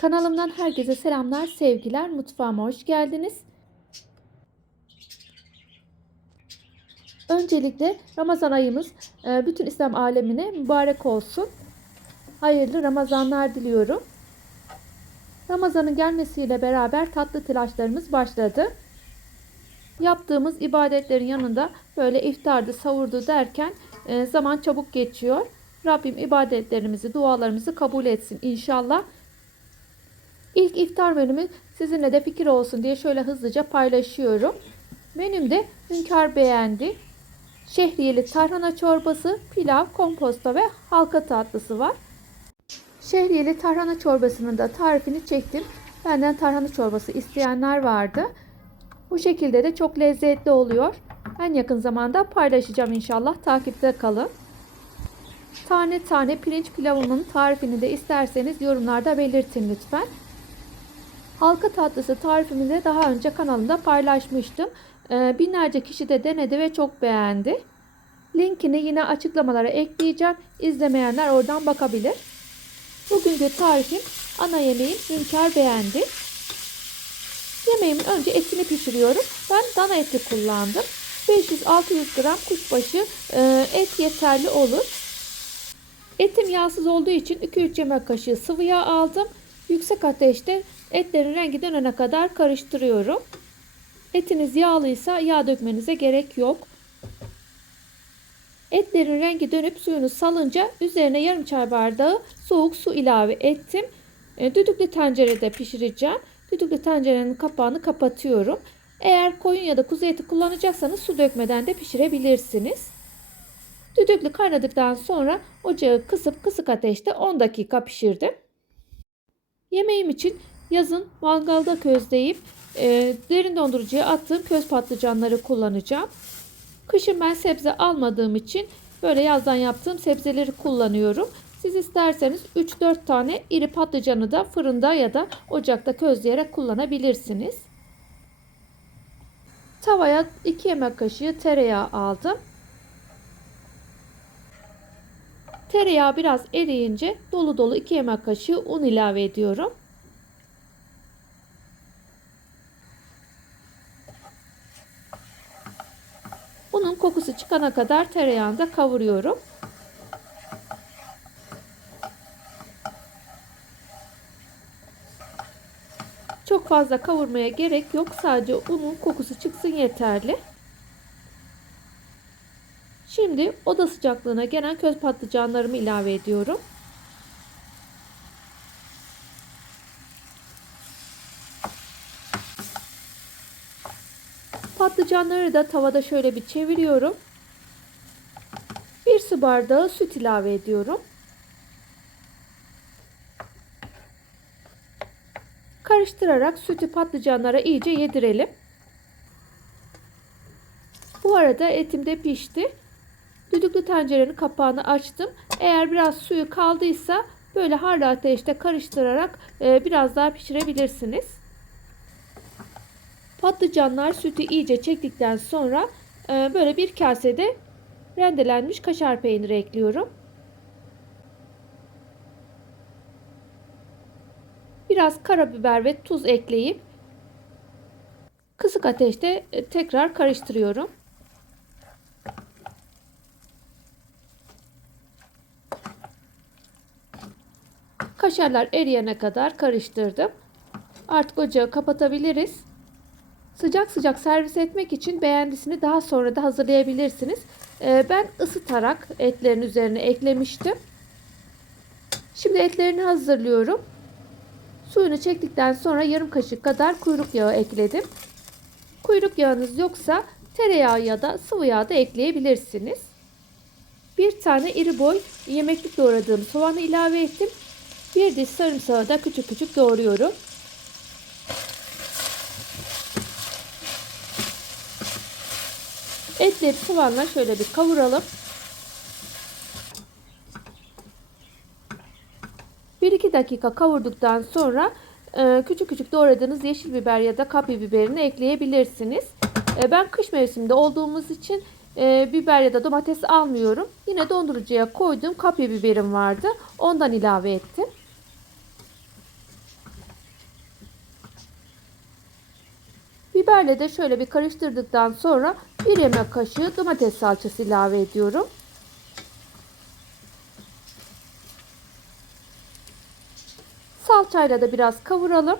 Kanalımdan herkese selamlar, sevgiler. Mutfağıma hoş geldiniz. Öncelikle Ramazan ayımız e, bütün İslam alemine mübarek olsun. Hayırlı Ramazanlar diliyorum. Ramazanın gelmesiyle beraber tatlı telaşlarımız başladı. Yaptığımız ibadetlerin yanında böyle iftardı, savurdu derken e, zaman çabuk geçiyor. Rabbim ibadetlerimizi, dualarımızı kabul etsin inşallah. İlk iftar menümü sizinle de fikir olsun diye şöyle hızlıca paylaşıyorum. Menümde hünkâr beğendi. Şehriyeli tarhana çorbası, pilav, komposto ve halka tatlısı var. Şehriyeli tarhana çorbasının da tarifini çektim. Benden tarhana çorbası isteyenler vardı. Bu şekilde de çok lezzetli oluyor. En yakın zamanda paylaşacağım inşallah. Takipte kalın. Tane tane pirinç pilavımın tarifini de isterseniz yorumlarda belirtin lütfen. Halka tatlısı tarifimi de daha önce kanalımda paylaşmıştım. Ee, binlerce kişi de denedi ve çok beğendi. Linkini yine açıklamalara ekleyeceğim. İzlemeyenler oradan bakabilir. Bugünkü tarifim ana yemeğim hünkâr beğendi. Yemeğimin önce etini pişiriyorum. Ben dana eti kullandım. 500-600 gram kuşbaşı e, et yeterli olur. Etim yağsız olduğu için 2-3 yemek kaşığı sıvı yağ aldım. Yüksek ateşte etlerin rengi dönene kadar karıştırıyorum. Etiniz yağlıysa yağ dökmenize gerek yok. Etlerin rengi dönüp suyunu salınca üzerine yarım çay bardağı soğuk su ilave ettim. E, düdüklü tencerede pişireceğim. Düdüklü tencerenin kapağını kapatıyorum. Eğer koyun ya da kuzu eti kullanacaksanız su dökmeden de pişirebilirsiniz. Düdüklü kaynadıktan sonra ocağı kısıp kısık ateşte 10 dakika pişirdim. Yemeğim için yazın mangalda közleyip e, derin dondurucuya attığım köz patlıcanları kullanacağım. Kışın ben sebze almadığım için böyle yazdan yaptığım sebzeleri kullanıyorum. Siz isterseniz 3-4 tane iri patlıcanı da fırında ya da ocakta közleyerek kullanabilirsiniz. Tavaya 2 yemek kaşığı tereyağı aldım. Tereyağı biraz eriyince dolu dolu 2 yemek kaşığı un ilave ediyorum. Unun kokusu çıkana kadar tereyağını da kavuruyorum. Çok fazla kavurmaya gerek yok. Sadece unun kokusu çıksın yeterli. Şimdi oda sıcaklığına gelen köz patlıcanlarımı ilave ediyorum. Patlıcanları da tavada şöyle bir çeviriyorum. Bir su bardağı süt ilave ediyorum. Karıştırarak sütü patlıcanlara iyice yedirelim. Bu arada etim de pişti. Düdüklü tencerenin kapağını açtım. Eğer biraz suyu kaldıysa böyle harlı ateşte karıştırarak biraz daha pişirebilirsiniz. Patlıcanlar sütü iyice çektikten sonra böyle bir kasede rendelenmiş kaşar peyniri ekliyorum. Biraz karabiber ve tuz ekleyip kısık ateşte tekrar karıştırıyorum. Kaşarlar eriyene kadar karıştırdım. Artık ocağı kapatabiliriz. Sıcak sıcak servis etmek için beğendisini daha sonra da hazırlayabilirsiniz. Ben ısıtarak etlerin üzerine eklemiştim. Şimdi etlerini hazırlıyorum. Suyunu çektikten sonra yarım kaşık kadar kuyruk yağı ekledim. Kuyruk yağınız yoksa tereyağı ya da sıvı yağ da ekleyebilirsiniz. Bir tane iri boy yemeklik doğradığım soğanı ilave ettim. Bir diş sarımsağı da küçük küçük doğruyorum. Etleri soğanla şöyle bir kavuralım. 1-2 dakika kavurduktan sonra e, küçük küçük doğradığınız yeşil biber ya da kapya biberini ekleyebilirsiniz. E, ben kış mevsiminde olduğumuz için e, biber ya da domates almıyorum. Yine dondurucuya koyduğum kapya biberim vardı. Ondan ilave ettim. Biberle de şöyle bir karıştırdıktan sonra bir yemek kaşığı domates salçası ilave ediyorum. Salçayla da biraz kavuralım.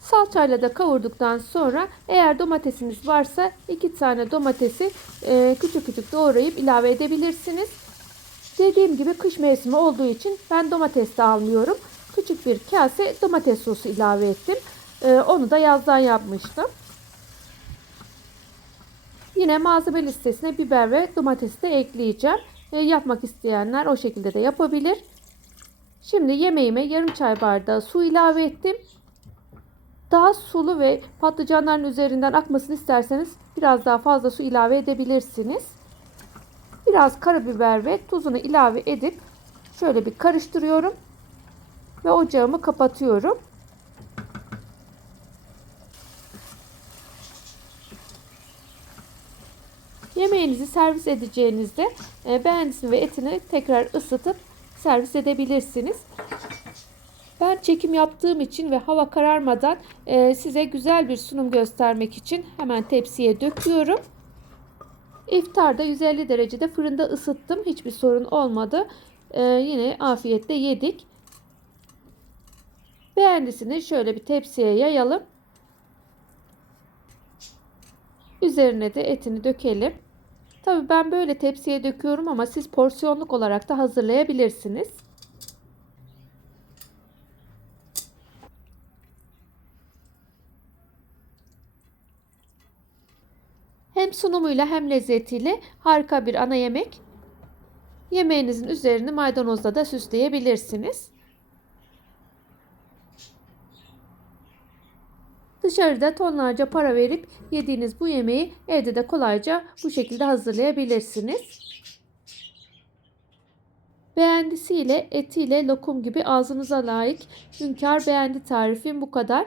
Salçayla da kavurduktan sonra eğer domatesiniz varsa iki tane domatesi e, küçük küçük doğrayıp ilave edebilirsiniz. Dediğim gibi kış mevsimi olduğu için ben domates de almıyorum. Küçük bir kase domates sosu ilave ettim. E, onu da yazdan yapmıştım. Yine malzeme listesine biber ve domatesi de ekleyeceğim. E, yapmak isteyenler o şekilde de yapabilir. Şimdi yemeğime yarım çay bardağı su ilave ettim. Daha sulu ve patlıcanların üzerinden akmasını isterseniz biraz daha fazla su ilave edebilirsiniz. Biraz karabiber ve tuzunu ilave edip şöyle bir karıştırıyorum ve ocağımı kapatıyorum. Yemeğinizi servis edeceğinizde e, beğendisini ve etini tekrar ısıtıp servis edebilirsiniz. Ben çekim yaptığım için ve hava kararmadan e, size güzel bir sunum göstermek için hemen tepsiye döküyorum. İftarda 150 derecede fırında ısıttım. Hiçbir sorun olmadı. E, yine afiyetle yedik. Beğendisini şöyle bir tepsiye yayalım. Üzerine de etini dökelim. Tabii ben böyle tepsiye döküyorum ama siz porsiyonluk olarak da hazırlayabilirsiniz. Hem sunumuyla hem lezzetiyle harika bir ana yemek. Yemeğinizin üzerini maydanozla da süsleyebilirsiniz. Dışarıda tonlarca para verip yediğiniz bu yemeği evde de kolayca bu şekilde hazırlayabilirsiniz. Beğendisiyle, etiyle lokum gibi ağzınıza layık hünkâr beğendi tarifim bu kadar.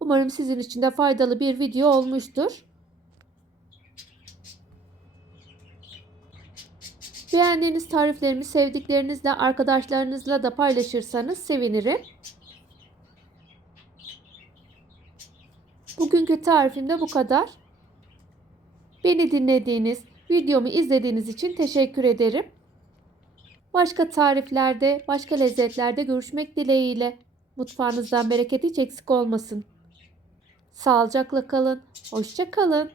Umarım sizin için de faydalı bir video olmuştur. Beğendiğiniz tariflerimi sevdiklerinizle, arkadaşlarınızla da paylaşırsanız sevinirim. Bugünkü tarifim de bu kadar. Beni dinlediğiniz, videomu izlediğiniz için teşekkür ederim. Başka tariflerde, başka lezzetlerde görüşmek dileğiyle. Mutfağınızdan bereket hiç eksik olmasın. Sağlıcakla kalın. Hoşça kalın.